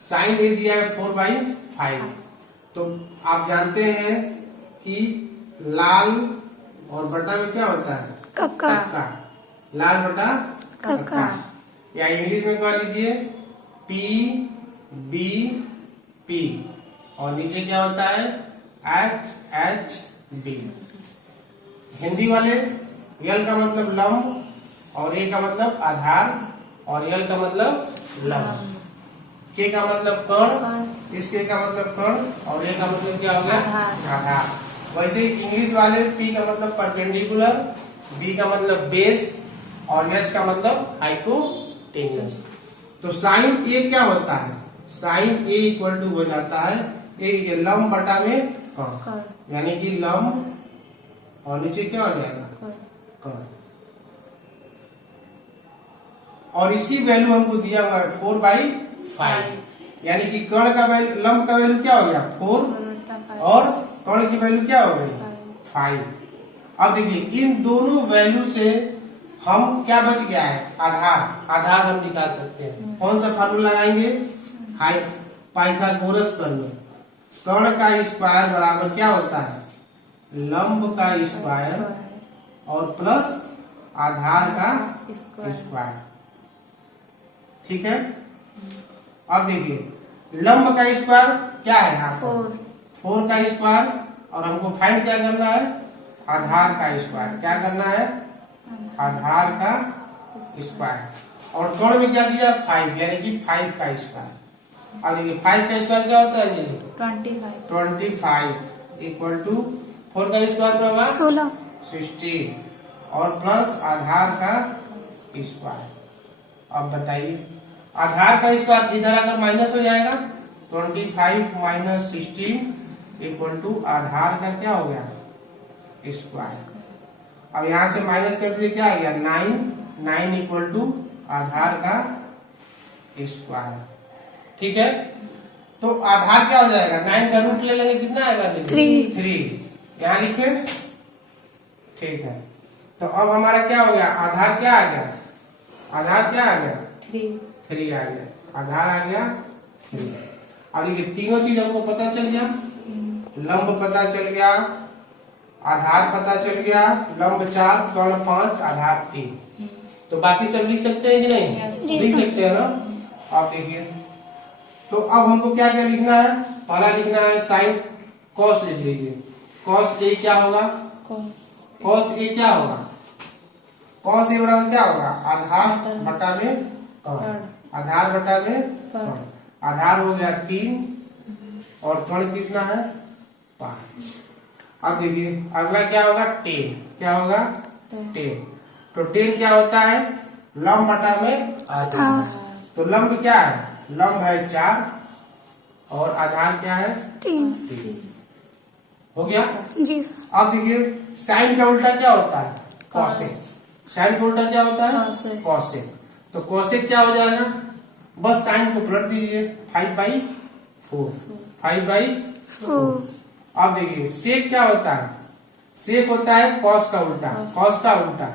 Sign ए दिया है 4/5। तो आप जानते हैं कि लाल और बटा में क्या होता है? कक्का। लाल बटा कक्का। या इंग्लिश में क्या लीजिए? PBP। और नीचे क्या होता है? HHB। हिंदी वाले यल का मतलब लंब और ए का मतलब आधार और यल का मतलब लंब। के का मतलब कर्ण, इसके का मतलब कर्ण और ए का मतलब क्या हो गया? आधार। वैसे ही इंग्लिश वाले पी का मतलब परपेंडिकुलर, बी का मतलब बेस और एच का मतलब हाइपोटेन्यूस। तो साइन ए क्या होता है? साइन ए इक्वल टू हो जाता है ए लंब बटा में कर्ण, यानी कि लंब और नीचे क्या हो जाएगा? कर्ण। और इसकी वैल्यू हमको दिया हुआ है 4/5, यानी कि कर्ण का वैल्यू, लंब का वैल्यू क्या हो गया? 4 और कर्ण की वैल्यू क्या हो गई? 5। अब देखिए इन दोनों वैल्यू से हम क्या बच गया है? आधार। आधार हम निकाल सकते हैं। कौन सा फार्मूला लगाएंगे? पाइथागोरस प्रमेय। कर्ण का स्क्वायर बराबर क्या होता है? लंब का स्क्वायर और प्लस आधार का स्क्वायर। ठीक है। अब देखिए लंब का स्क्वायर क्या है? यहाँ 4 का स्क्वायर और हमको फाइंड क्या करना है? आधार का स्क्वायर। क्या करना है? आधार का स्क्वायर। और कर्ण में क्या दिया? 5, यानी कि 5 का स्क्वायर। अब देखिए 5 का स्क्वायर क्या होता है जी? 25 इक्वल टू 4 का स्क्वायर तो होगा 16 और प्लस आधार का स्क्वायर। अब बताइए आधार का स्क्वायर इधर अगर माइनस हो जाएगा 25 माइनस 16 इक्वल टू आधार का क्या हो गया? स्क्वायर। अब यहां से माइनस कर दीजिए, क्या आ गया? 9 इक्वल टू आधार का स्क्वायर। ठीक है। तो आधार क्या हो जाएगा? 9 का रूट ले लेंगे, कितना आएगा? 3। यहाँ लिखे। ठीक है। तो अब हमारा क्या हो गया? आधार क्या आ गया? आधार क्या आ गया? 3 आ गया। आधार आ गया 3। अब देखिए तीनों चीज हमको पता चल गया। लंब पता चल गया, आधार पता चल गया, लंब 4, कर्ण 5, आधार 3। तो बाकी सब लिख सकते हैं कि नहीं? लिख सकते हैं ना। आप देखिए तो अब हमको क्या क्या लिखना है? पहला लिखना है साइन कॉस। लिख लीजिए कॉस ए क्या होगा? कॉस ए क्या होगा? कॉस ए बराबर क्या होगा? आधार बटा में कर्ण। आधार बटा में कर्ण। आधार हो गया 3 और कर्ण कितना है? 5। अब देखिए अगला क्या होगा? 10। क्या होगा? 10। तो 10 क्या होता है? लंब बटा में आधार। तो लंब क्या है? लंब है 4 और आधार क्या है? 3। हो गया जी सर। अब देखिए साइन का उल्टा क्या होता है? कॉसेक। साइन का उल्टा क्या होता है? कॉसेक। तो कॉसेक क्या हो जाएगा? बस साइन को पलट दीजिए 5/4। 5/4। अब देखिए सेक क्या होता है? सेक होता है कॉस का उल्टा। कॉस का उल्टा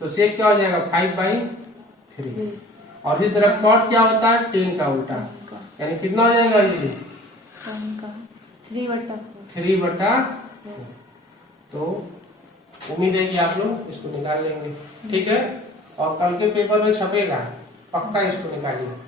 तो सेक क्या हो जाएगा? 5/3। और इस तरफ कॉट क्या होता है? 10 का उल्टा, यानी कितना हो जाएगा ये? 3/4। तो उम्मीद है कि आप लोग इसको निकाल लेंगे। ठीक है। और कल के पेपर में छपेगा, पक्का इसको निकालिए।